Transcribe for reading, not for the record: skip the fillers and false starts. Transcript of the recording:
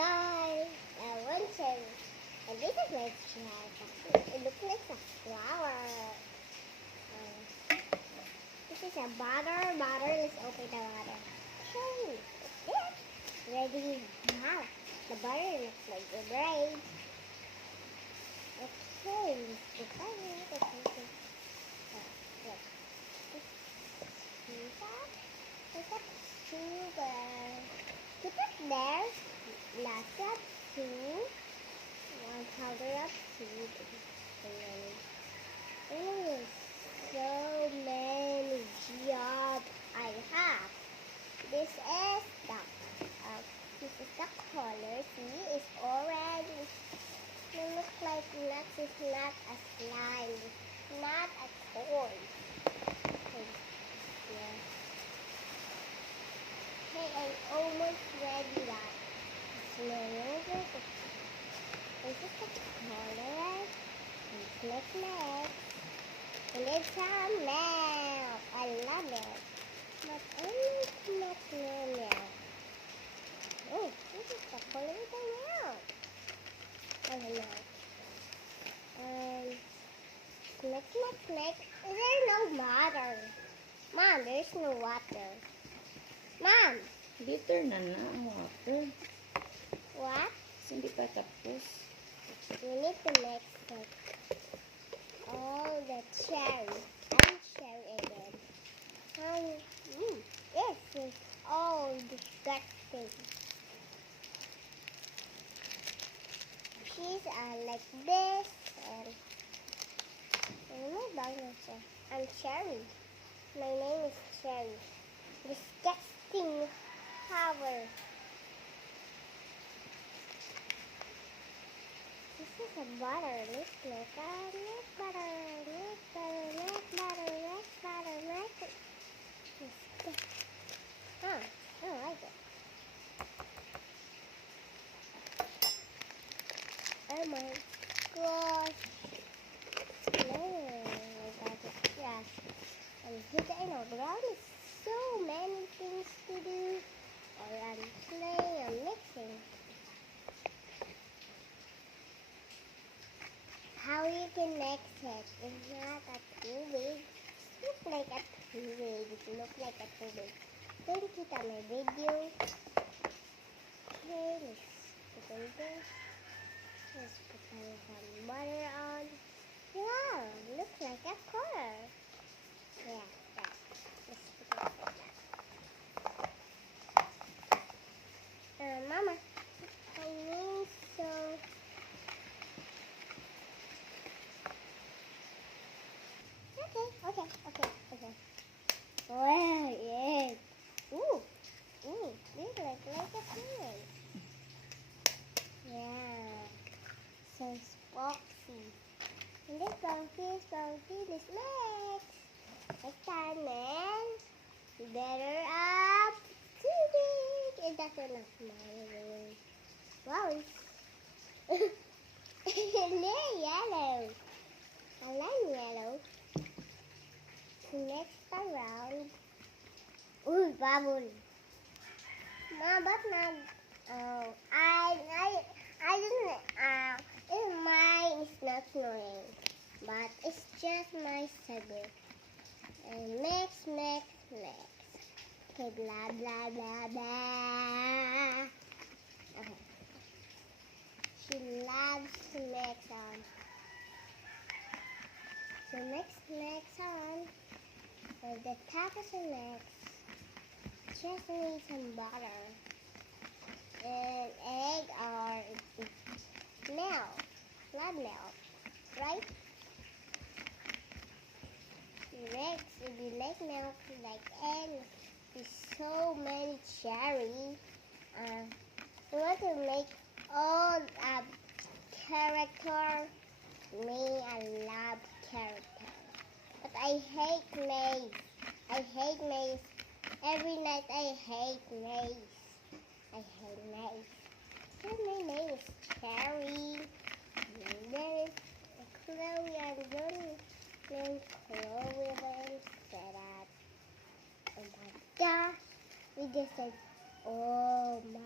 guys, one cherry. And this is my cherry. It looks like a flower. This is a butter. Let's open the butter. Okay, that's it. Ready? Wow, the butter looks like the bread. Okay, let's put it. Okay. Sugar. Put it there. Lots of soup. 1 powder of soup. Oh, so many jobs I have. This is the color. See, it's orange. It looks like nuts. It's not a slime. It's not a toy. Okay, I'm almost ready. That smells good. This is the color. Next. And it's some milk. I love it. But only not milk. Oh, this is the color of the milk. I don't know. Next. There's no water. Mom, there's no water. Mom! Bitter na ang water. What? Hindi pa tapos. We need to mix it. All the cherry. And cherry again. This is all disgusting. She's like this. And I'm Cherry. My name is Cherry. Disgusting power. This is a butter. Let's make butter. Huh, I don't like it. Oh my gosh. No, I got it. Yes. And here in our ground is so many things to do. Or I'm playing, I'm mixing. How you can mix it? It's not a too big. It looks like a too big. It looks like a too big. Don't click on my video. Okay, let's put on this. Let's put some butter on. Yeah, looks like a color. Yeah, that. Let's put it like that. Mama, I need so. Okay. Wow, yes. Ooh, this looks like a pig. Yeah, so spicy. And this bouncy, this mix. Next time, man, better up too big. It doesn't look mine. Wow, they're yellow. I like yellow. Next around. Ooh, bubble. No, but not. Oh, I didn't. Mine is not snowing, but it's just my sibling. And mix. Okay, blah. Okay. She loves to mix on. So mix on. With the tacos and mix, just need some butter and egg or milk, not milk, right? Mix, if you like milk, like egg, there's so many cherry. We want to make all character. Me, I love character. But I hate maize. Every night I hate maize. So my name is Cherry. And there is Chloe. I'm going to name Chloe instead of. Oh my gosh. We just said, oh my.